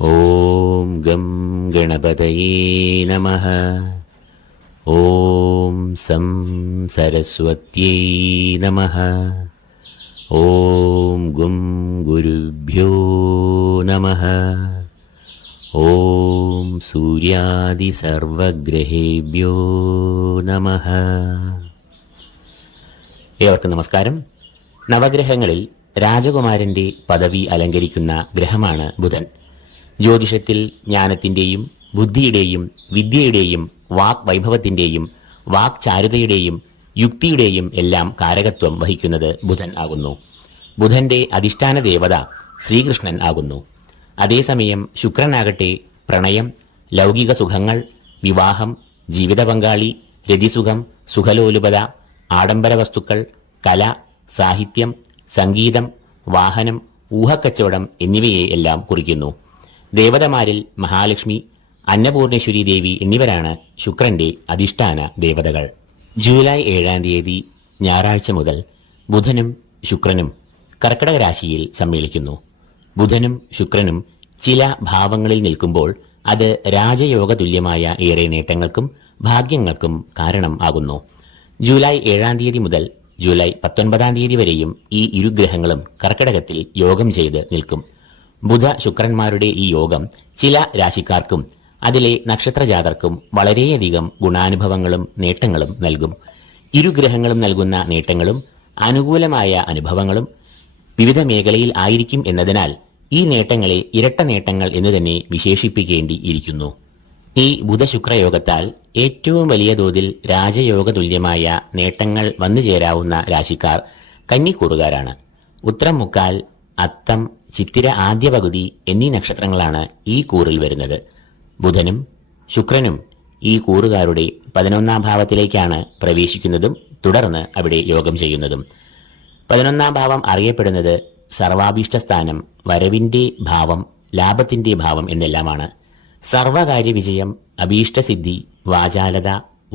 ഓം gum ഗണപതയേ നമഃ. ഓം some സരസ്വത്യൈ നമഃ. ഓം ഗും ഗുരുഭ്യോ നമഃ. ഓം സൂര്യാദി സർവഗ്രഹേഭ്യോ നമഃ. ഏവർക്കും നമസ്കാരം. നവഗ്രഹങ്ങളിൽ രാജകുമാരന്റെ പദവി അലങ്കരിക്കുന്ന ഗ്രഹമാണ് ബുധൻ. ജ്യോതിഷത്തിൽ ജ്ഞാനത്തിന്റെയും ബുദ്ധിയുടെയും വിദ്യയുടെയും വാക്വൈഭവത്തിന്റെയും വാക്ചാരുതയുടെയും യുക്തിയുടെയും എല്ലാം കാരകത്വം വഹിക്കുന്നത് ബുധൻ ആകുന്നു. ബുധന്റെ അധിഷ്ഠാന ദേവത ശ്രീകൃഷ്ണൻ ആകുന്നു. അതേസമയം ശുക്രനാകട്ടെ പ്രണയം, ലൗകിക സുഖങ്ങൾ, വിവാഹം, ജീവിത പങ്കാളി, രതിസുഖം, സുഖലോലുപത, ആഡംബര വസ്തുക്കൾ, കല, സാഹിത്യം, സംഗീതം, വാഹനം, ഊഹക്കച്ചവടം എന്നിവയെ എല്ലാം കുറിക്കുന്നു. ദേവതമാരിൽ മഹാലക്ഷ്മി, അന്നപൂർണേശ്വരി ദേവി എന്നിവരാണ് ശുക്രന്റെ അധിഷ്ഠാന ദേവതകൾ. ജൂലൈ 7 തീയതി ഞായറാഴ്ച മുതൽ ബുധനും ശുക്രനും കർക്കിടക രാശിയിൽ സമ്മേളിക്കുന്നു. ബുധനും ശുക്രനും ചില ഭാവങ്ങളിൽ നിൽക്കുമ്പോൾ അത് രാജയോഗ തുല്യമായ ഏറെ നേട്ടങ്ങൾക്കും ഭാഗ്യങ്ങൾക്കും കാരണം ആകുന്നു. ജൂലൈ 7 തീയതി മുതൽ ജൂലൈ 19 തീയതി വരെയും ഈ ഇരുഗ്രഹങ്ങളും കർക്കിടകത്തിൽ യോഗം ചെയ്ത് നിൽക്കും. ബുധ ശുക്രന്മാരുടെ ഈ യോഗം ചില രാശിക്കാർക്കും അതിലെ നക്ഷത്രജാതർക്കും വളരെയധികം ഗുണാനുഭവങ്ങളും നേട്ടങ്ങളും നൽകും. ഇരുഗ്രഹങ്ങളും നൽകുന്ന നേട്ടങ്ങളും അനുകൂലമായ അനുഭവങ്ങളും വിവിധ മേഖലയിൽ ആയിരിക്കും എന്നതിനാൽ ഈ നേട്ടങ്ങളെ ഇരട്ട നേട്ടങ്ങൾ എന്ന് തന്നെ വിശേഷിപ്പിക്കേണ്ടിയിരിക്കുന്നു. ഈ ബുധശുക്രയോഗത്താൽ ഏറ്റവും വലിയ തോതിൽ രാജയോഗ തുല്യമായ നേട്ടങ്ങൾ വന്നു ചേരാവുന്ന രാശിക്കാർ കന്നിക്കൂറുകാരാണ്. ഉത്രം മുക്കാൽ, അത്തം, ചിത്തിര ആദ്യ പകുതി എന്നീ നക്ഷത്രങ്ങളാണ് ഈ കൂറിൽ വരുന്നത്. ബുധനും ശുക്രനും ഈ കൂറുകാരുടെ 11ാം ഭാവത്തിലേക്കാണ് പ്രവേശിക്കുന്നതും തുടർന്ന് അവിടെ യോഗം ചെയ്യുന്നതും. 11ാം ഭാവം അറിയപ്പെടുന്നത് സർവാഭീഷ്ടസ്ഥാനം, വരവിന്റെ ഭാവം, ലാഭത്തിന്റെ ഭാവം എന്നെല്ലാമാണ്. സർവകാര്യ വിജയം, അഭീഷ്ടസിദ്ധി, വാചാലത,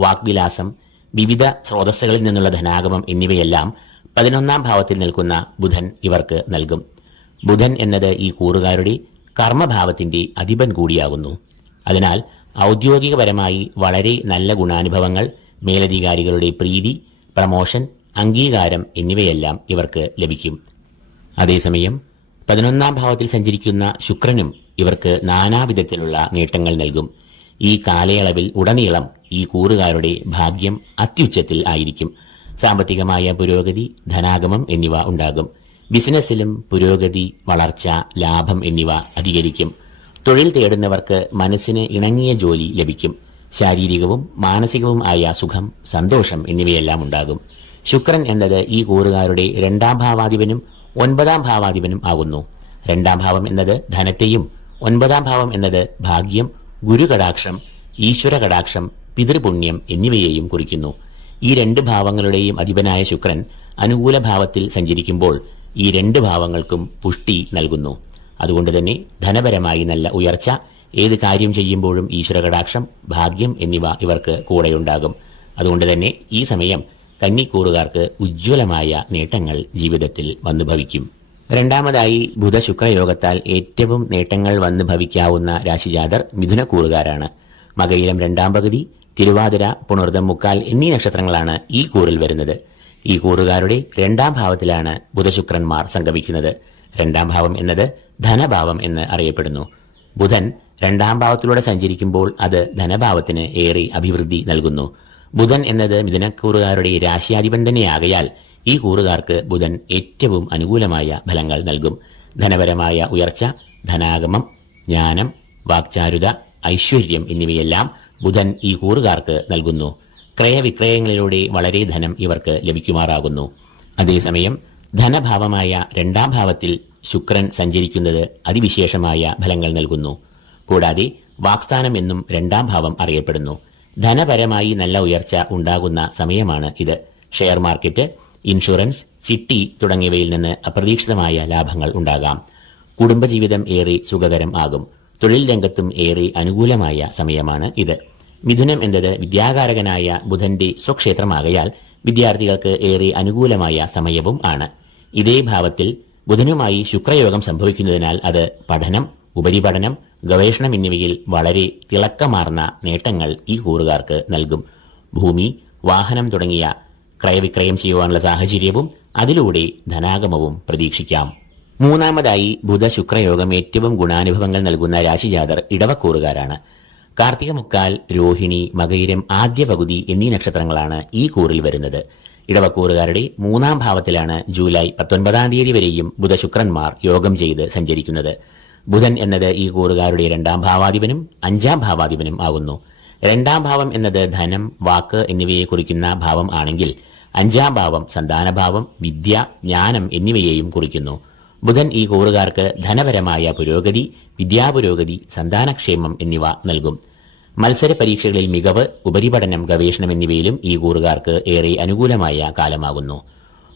വാഗ്വിലാസം, വിവിധ സ്രോതസ്സുകളിൽ നിന്നുള്ള ധനാഗമം എന്നിവയെല്ലാം 11ാം ഭാവത്തിൽ നിൽക്കുന്ന ബുധൻ ഇവർക്ക് നൽകും. ബുധൻ എന്നത് ഈ കൂറുകാരുടെ കർമ്മഭാവത്തിന്റെ അധിപൻ കൂടിയാകുന്നു. അതിനാൽ ഔദ്യോഗികപരമായി വളരെ നല്ല ഗുണാനുഭവങ്ങൾ, മേലധികാരികളുടെ പ്രീതി, പ്രമോഷൻ, അംഗീകാരം എന്നിവയെല്ലാം ഇവർക്ക് ലഭിക്കും. അതേസമയം 11ാം ഭാവത്തിൽ സഞ്ചരിക്കുന്ന ശുക്രനും ഇവർക്ക് നാനാവിധത്തിലുള്ള നേട്ടങ്ങൾ നൽകും. ഈ കാലയളവിൽ ഉടനീളം ഈ കൂറുകാരുടെ ഭാഗ്യം അത്യുച്ചത്തിൽ ആയിരിക്കും. സാമ്പത്തികമായ പുരോഗതി, ധനാഗമം എന്നിവ ഉണ്ടാകും. ബിസിനസ്സിലും പുരോഗതി, വളർച്ച, ലാഭം എന്നിവ അധികരിക്കും. തൊഴിൽ തേടുന്നവർക്ക് മനസ്സിന് ഇണങ്ങിയ ജോലി ലഭിക്കും. ശാരീരികവും മാനസികവും ആയ സുഖം, സന്തോഷം എന്നിവയെല്ലാം ഉണ്ടാകും. ശുക്രൻ എന്നത് ഈ കൂറുകാരുടെ 2ാം ഭാവാധിപനും 9ാം ഭാവാധിപനും ആകുന്നു. 2ാം ഭാവം എന്നത് ധനത്തെയും 9ാം ഭാവം എന്നത് ഭാഗ്യം, ഗുരുകടാക്ഷം, ഈശ്വര കടാക്ഷം, പിതൃപുണ്യം എന്നിവയെയും കുറിക്കുന്നു. ഈ 2 ഭാവങ്ങളുടെയും അധിപനായ ശുക്രൻ അനുകൂല ഭാവത്തിൽ സഞ്ചരിക്കുമ്പോൾ ഈ 2 ഭാവങ്ങൾക്കും പുഷ്ടി നൽകുന്നു. അതുകൊണ്ട് തന്നെ ധനപരമായി നല്ല ഉയർച്ച, ഏത് കാര്യം ചെയ്യുമ്പോഴും ഈശ്വര കടാക്ഷം, ഭാഗ്യം എന്നിവ ഇവർക്ക് കൂടെയുണ്ടാകും. അതുകൊണ്ട് തന്നെ ഈ സമയം കന്നിക്കൂറുകാർക്ക് ഉജ്ജ്വലമായ നേട്ടങ്ങൾ ജീവിതത്തിൽ വന്നു ഭവിക്കും. രണ്ടാമതായി ബുധശുക്രയോഗത്താൽ ഏറ്റവും നേട്ടങ്ങൾ വന്നു ഭവിക്കാവുന്ന രാശിജാതർ മിഥുനക്കൂറുകാരാണ്. മകയിരം 2ാം പകുതി, തിരുവാതിര, പുണർദം മുക്കാൽ എന്നീ നക്ഷത്രങ്ങളാണ് ഈ കൂറിൽ വരുന്നത്. ഈ കൂറുകാരുടെ 2ാം ഭാവത്തിലാണ് ബുധശുക്രന്മാർ സംഗമിക്കുന്നത്. 2ാം ഭാവം എന്നത് ധനഭാവം എന്ന് അറിയപ്പെടുന്നു. ബുധൻ 2ാം ഭാവത്തിലൂടെ സഞ്ചരിക്കുമ്പോൾ അത് ധനഭാവത്തിന് ഏറെ അഭിവൃദ്ധി നൽകുന്നു. ബുധൻ എന്നത് മിഥുനക്കൂറുകാരുടെ രാശിയാധിപൻ തന്നെയാകയാൽ ഈ കൂറുകാർക്ക് ബുധൻ ഏറ്റവും അനുകൂലമായ ഫലങ്ങൾ നൽകും. ധനപരമായ ഉയർച്ച, ധനാഗമം, ജ്ഞാനം, വാക്ചാരുത, ഐശ്വര്യം എന്നിവയെല്ലാം ബുധൻ ഈ കൂറുകാർക്ക് നൽകുന്നു. ക്രയവിക്രയങ്ങളിലൂടെ വളരെ ധനം ഇവർക്ക് ലഭിക്കുമാറാകുന്നു. അതേസമയം ധനഭാവമായ 2ാം ഭാവത്തിൽ ശുക്രൻ സഞ്ചരിക്കുന്നത് അതിവിശേഷമായ ഫലങ്ങൾ നൽകുന്നു. കൂടാതെ വാക്സ്ഥാനം എന്നും 2ാം ഭാവം അറിയപ്പെടുന്നു. ധനപരമായി നല്ല ഉയർച്ച ഉണ്ടാകുന്ന സമയമാണ് ഇത്. ഷെയർ മാർക്കറ്റ്, ഇൻഷുറൻസ്, ചിട്ടി തുടങ്ങിയവയിൽ നിന്ന് അപ്രതീക്ഷിതമായ ലാഭങ്ങൾ ഉണ്ടാകാം. കുടുംബജീവിതം ഏറെ സുഖകരം ആകും. തൊഴിൽ രംഗത്തും ഏറെ അനുകൂലമായ സമയമാണ് ഇത്. മിഥുനം എന്നത് വിദ്യാകാരകനായ ബുധന്റെ സ്വക്ഷേത്രമാകയാൽ വിദ്യാർത്ഥികൾക്ക് ഏറെ അനുകൂലമായ സമയവും ആണ്. ഇതേ ഭാവത്തിൽ ബുധനുമായി ശുക്രയോഗം സംഭവിക്കുന്നതിനാൽ അത് പഠനം, ഉപരിപഠനം, ഗവേഷണം എന്നിവയിൽ വളരെ തിളക്കമാർന്ന നേട്ടങ്ങൾ ഈ കൂറുകാർക്ക് നൽകും. ഭൂമി, വാഹനം തുടങ്ങിയ ക്രയവിക്രയം ചെയ്യുവാനുള്ള സാഹചര്യവും അതിലൂടെ ധനാഗമവും പ്രതീക്ഷിക്കാം. മൂന്നാമതായി ബുധ-ശുക്രയോഗം ഏറ്റവും ഗുണാനുഭവങ്ങൾ നൽകുന്ന രാശിജാതർ ഇടവക്കൂറുകാരാണ്. കാർത്തിക മുക്കാൽ, രോഹിണി, മകയിരം, ആദ്യ പകുതി എന്നീ നക്ഷത്രങ്ങളാണ് ഈ കൂറിൽ വരുന്നത്. ഇടവക്കൂറുകാരുടെ മൂന്നാം ഭാവത്തിലാണ് ജൂലൈ 19 വരെയും ബുധശുക്രന്മാർ യോഗം ചെയ്ത് സഞ്ചരിക്കുന്നത്. ബുധൻ എന്നത് ഈ കൂറുകാരുടെ 2ാം ഭാവാധിപനും 5ാം ഭാവാധിപനും ആകുന്നു. 2ാം ഭാവം എന്നത് ധനം, വാക്ക് എന്നിവയെ കുറിക്കുന്ന ഭാവം ആണെങ്കിൽ 5ാം ഭാവം സന്താനഭാവം, വിദ്യ, ജ്ഞാനം എന്നിവയെയും കുറിക്കുന്നു. ബുധൻ ഈ കൂറുകാർക്ക് ധനപരമായ പുരോഗതി, വിദ്യാപുരോഗതി, സന്താനക്ഷേമം എന്നിവ നൽകും. മത്സര പരീക്ഷകളിൽ മികവ്, ഉപരിപഠനം, ഗവേഷണം എന്നിവയിലും ഈ കൂറുകാർക്ക് ഏറെ അനുകൂലമായ കാലമാകുന്നു.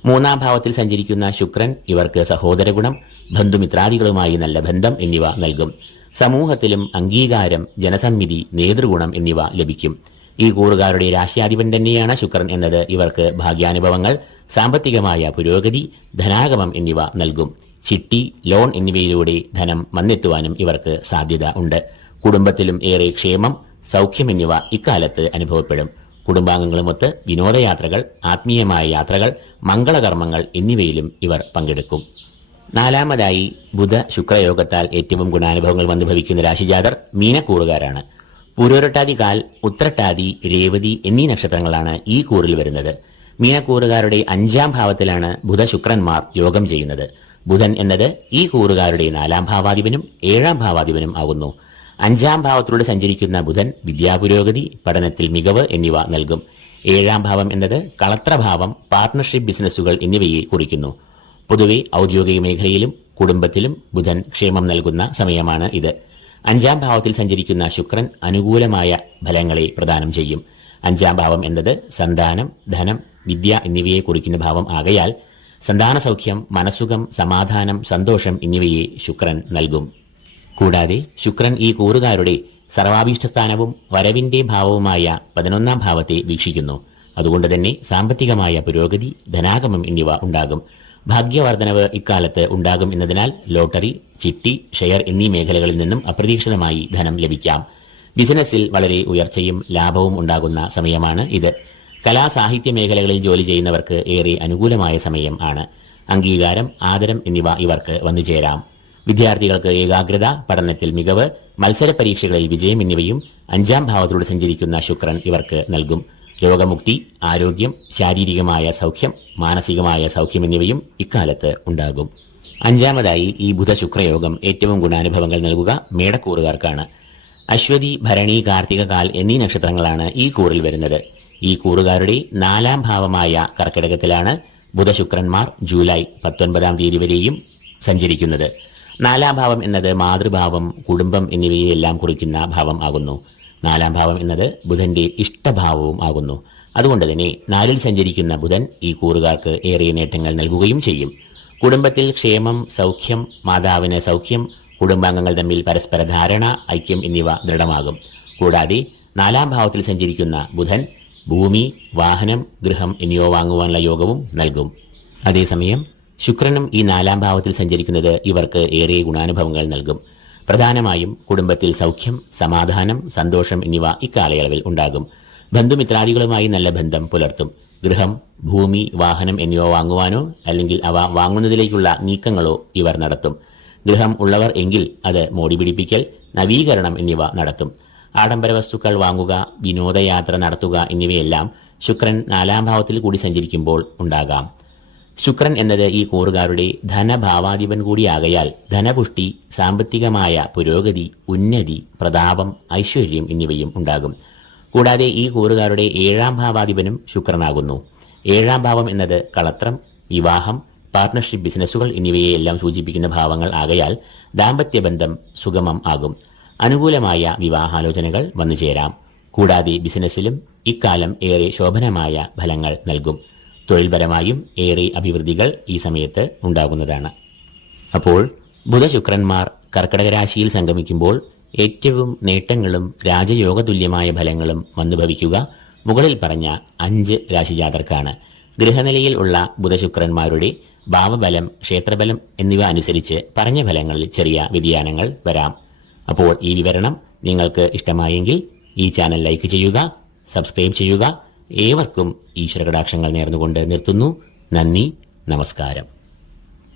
3ാം ഭാവത്തിൽ സഞ്ചരിക്കുന്ന ശുക്രൻ ഇവർക്ക് സഹോദരഗുണം, ബന്ധുമിത്രാദികളുമായി നല്ല ബന്ധം എന്നിവ നൽകും. സമൂഹത്തിലും അംഗീകാരം, ജനസമ്മിതി, നേതൃഗുണം എന്നിവ ലഭിക്കും. ഈ കൂറുകാരുടെ രാശ്യാധിപൻ തന്നെയാണ് ശുക്രൻ എന്നത് ഇവർക്ക് ഭാഗ്യാനുഭവങ്ങൾ, സാമ്പത്തികമായ പുരോഗതി, ധനാഗമം എന്നിവ നൽകും. ചിട്ടി, ലോൺ എന്നിവയിലൂടെ ധനം വന്നെത്തുവാനും ഇവർക്ക് സാധ്യത ഉണ്ട്. കുടുംബത്തിലും ഏറെ ക്ഷേമം, സൗഖ്യം എന്നിവ ഇക്കാലത്ത് അനുഭവപ്പെടും. കുടുംബാംഗങ്ങളുമൊത്ത് വിനോദയാത്രകൾ, ആത്മീയമായ യാത്രകൾ, മംഗളകർമ്മങ്ങൾ എന്നിവയിലും ഇവർ പങ്കെടുക്കും. 4ാമതായി ബുധ-ശുക്രയോഗത്താൽ ഏറ്റവും ഗുണാനുഭവങ്ങൾ വന്നുഭവിക്കുന്ന രാശിജാതർ മീനക്കൂറുകാരാണ്. പൂരോരട്ടാതി കാൽ, ഉത്രട്ടാതി, രേവതി എന്നീ നക്ഷത്രങ്ങളാണ് ഈ കൂറിൽ വരുന്നത്. മീനക്കൂറുകാരുടെ 5ാം ഭാവത്തിലാണ് ബുധശുക്രന്മാർ യോഗം ചെയ്യുന്നത്. ബുധൻ എന്നത് ഈ കൂറുകാരുടെ 4ാം ഭാവാധിപനും 7ാം ഭാവാധിപനും ആകുന്നു. 5ാം ഭാവത്തിലൂടെ സഞ്ചരിക്കുന്ന ബുധൻ വിദ്യാപുരോഗതി, പഠനത്തിൽ മികവ് എന്നിവ നൽകും. 7ാം ഭാവം എന്നത് കളത്രഭാവം, പാർട്ണർഷിപ്പ് ബിസിനസ്സുകൾ എന്നിവയെ കുറിക്കുന്നു. പൊതുവെ ഔദ്യോഗിക മേഖലയിലും കുടുംബത്തിലും ബുധൻ ക്ഷേമം നൽകുന്ന സമയമാണ് ഇത്. 5ാം ഭാവത്തിൽ സഞ്ചരിക്കുന്ന ശുക്രൻ അനുകൂലമായ ഫലങ്ങളെ പ്രദാനം ചെയ്യും. 5ാം ഭാവം എന്നത് സന്താനം, ധനം, വിദ്യ എന്നിവയെ കുറിക്കുന്ന ഭാവം ആകയാൽ സന്താന സൗഖ്യം, മനസുഖം, സമാധാനം, സന്തോഷം എന്നിവയെ ശുക്രൻ നൽകും. കൂടാതെ ശുക്രൻ ഈ കൂറുകാരുടെ സർവാഭീഷ്ടസ്ഥാനവും വരവിന്റെ ഭാവവുമായ 11ാം ഭാവത്തെ വീക്ഷിക്കുന്നു. അതുകൊണ്ട് തന്നെ സാമ്പത്തികമായ പുരോഗതി, ധനാഗമം എന്നിവ ഉണ്ടാകും. ഭാഗ്യവർദ്ധനവ് ഇക്കാലത്ത് ഉണ്ടാകും എന്നതിനാൽ ലോട്ടറി, ചിട്ടി, ഷെയർ എന്നീ മേഖലകളിൽ നിന്നും അപ്രതീക്ഷിതമായി ധനം ലഭിക്കാം. ബിസിനസ്സിൽ വളരെ ഉയർച്ചയും ലാഭവും ഉണ്ടാകുന്ന സമയമാണ് ഇത്. കലാ സാഹിത്യ മേഖലകളിൽ ജോലി ചെയ്യുന്നവർക്ക് ഏറെ അനുകൂലമായ സമയം ആണ്. അംഗീകാരം, ആദരം എന്നിവ ഇവർക്ക് വന്നുചേരാം. വിദ്യാർത്ഥികൾക്ക് ഏകാഗ്രത, പഠനത്തിൽ മികവ്, മത്സര പരീക്ഷകളിൽ വിജയം എന്നിവയും 5ാം ഭാവത്തിലൂടെ സഞ്ചരിക്കുന്ന ശുക്രൻ ഇവർക്ക് നൽകും. രോഗമുക്തി, ആരോഗ്യം, ശാരീരികമായ സൗഖ്യം, മാനസികമായ സൗഖ്യം എന്നിവയും ഇക്കാലത്ത് ഉണ്ടാകും. 5ാമതായി ഈ ബുധശുക്രയോഗം ഏറ്റവും ഗുണാനുഭവങ്ങൾ നൽകുക മേടക്കൂറുകാർക്കാണ്. അശ്വതി, ഭരണി, കാർത്തിക കാൽ എന്നീ നക്ഷത്രങ്ങളാണ് ഈ കൂറിൽ വരുന്നത്. ഈ കൂറുകാരുടെ 4ാം ഭാവമായ കർക്കിടകത്തിലാണ് ബുധശുക്രന്മാർ ജൂലൈ 19 വരെയും സഞ്ചരിക്കുന്നത്. 4ാം ഭാവം എന്നത് മാതൃഭാവം, കുടുംബം എന്നിവയെല്ലാം കുറിക്കുന്ന ഭാവം ആകുന്നു. 4ാം ഭാവം എന്നത് ബുധന്റെ ഇഷ്ടഭാവവും ആകുന്നു. അതുകൊണ്ട് തന്നെ 4ൽ സഞ്ചരിക്കുന്ന ബുധൻ ഈ കൂറുകാർക്ക് ഏറെ നേട്ടങ്ങൾ നൽകുകയും ചെയ്യും. കുടുംബത്തിൽ ക്ഷേമം, സൗഖ്യം, മാതാവിന് സൗഖ്യം, കുടുംബാംഗങ്ങൾ തമ്മിൽ പരസ്പര ധാരണ, ഐക്യം എന്നിവ ദൃഢമാകും. കൂടാതെ 4ാം ഭാവത്തിൽ സഞ്ചരിക്കുന്ന ബുധൻ ഭൂമി, വാഹനം, ഗൃഹം എന്നിവ വാങ്ങുവാനുള്ള യോഗവും നൽകും. അതേസമയം ശുക്രനും ഈ 4ാം ഭാവത്തിൽ സഞ്ചരിക്കുന്നത് ഇവർക്ക് ഏറെ ഗുണാനുഭവങ്ങൾ നൽകും. പ്രധാനമായും കുടുംബത്തിൽ സൗഖ്യം, സമാധാനം, സന്തോഷം എന്നിവ ഇക്കാലയളവിൽ ഉണ്ടാകും. ബന്ധുമിത്രാദികളുമായി നല്ല ബന്ധം പുലർത്തും. ഗൃഹം, ഭൂമി, വാഹനം എന്നിവ വാങ്ങുവാനോ അല്ലെങ്കിൽ അവ വാങ്ങുന്നതിലേക്കുള്ള നീക്കങ്ങളോ ഇവർ നടത്തും. ഗൃഹം ഉള്ളവർ എങ്കിൽ അത് മോടി പിടിപ്പിക്കൽ, നവീകരണം എന്നിവ നടത്തും. ആഡംബര വസ്തുക്കൾ വാങ്ങുക, വിനോദയാത്ര നടത്തുക എന്നിവയെല്ലാം ശുക്രൻ 4ാം ഭാവത്തിൽ കൂടി സഞ്ചരിക്കുമ്പോൾ ഉണ്ടാകാം. ശുക്രൻ എന്നത് ഈ കൂറുകാരുടെ ധനഭാവാധിപൻ കൂടിയാകയാൽ ധനപുഷ്ടി, സാമ്പത്തികമായ പുരോഗതി, ഉന്നതി, പ്രതാപം, ഐശ്വര്യം എന്നിവയും ഉണ്ടാകും. കൂടാതെ ഈ കൂറുകാരുടെ 7ാം ഭാവാധിപനും ശുക്രനാകുന്നു. 7ാം ഭാവം എന്നത് കളത്രം, വിവാഹം, പാർട്ണർഷിപ്പ് ബിസിനസ്സുകൾ എന്നിവയെല്ലാം സൂചിപ്പിക്കുന്ന ഭാവങ്ങൾ ആകയാൽ ദാമ്പത്യബന്ധം സുഗമം ആകും. അനുകൂലമായ വിവാഹാലോചനകൾ വന്നുചേരാം. കൂടാതെ ബിസിനസ്സിലും ഇക്കാലം ഏറെ ശോഭനമായ ഫലങ്ങൾ നൽകും. തൊഴിൽപരമായും ഏറെ അഭിവൃദ്ധികൾ ഈ സമയത്ത് ഉണ്ടാകുന്നതാണ്. അപ്പോൾ ബുധശുക്രന്മാർ കർക്കടക രാശിയിൽ സംഗമിക്കുമ്പോൾ ഏറ്റവും നേട്ടങ്ങളും രാജയോഗതുല്യമായ ഫലങ്ങളും വന്നുഭവിക്കുക മുകളിൽ പറഞ്ഞ 5 രാശിജാതർക്കാണ്. ഗൃഹനിലയിൽ ഉള്ള ബുധശുക്രന്മാരുടെ ഭാവബലം, ക്ഷേത്രബലം എന്നിവ അനുസരിച്ച് പറഞ്ഞ ഫലങ്ങളിൽ ചെറിയ വ്യതിയാനങ്ങൾ വരാം. അപ്പോൾ ഈ വിവരണം നിങ്ങൾക്ക് ഇഷ്ടമായെങ്കിൽ ഈ ചാനൽ ലൈക്ക് ചെയ്യുക, സബ്സ്ക്രൈബ് ചെയ്യുക. ഏവർക്കും ഈശ്വര കടാക്ഷങ്ങൾ നേർന്നുകൊണ്ട് നിർത്തുന്നു. നന്ദി, നമസ്കാരം.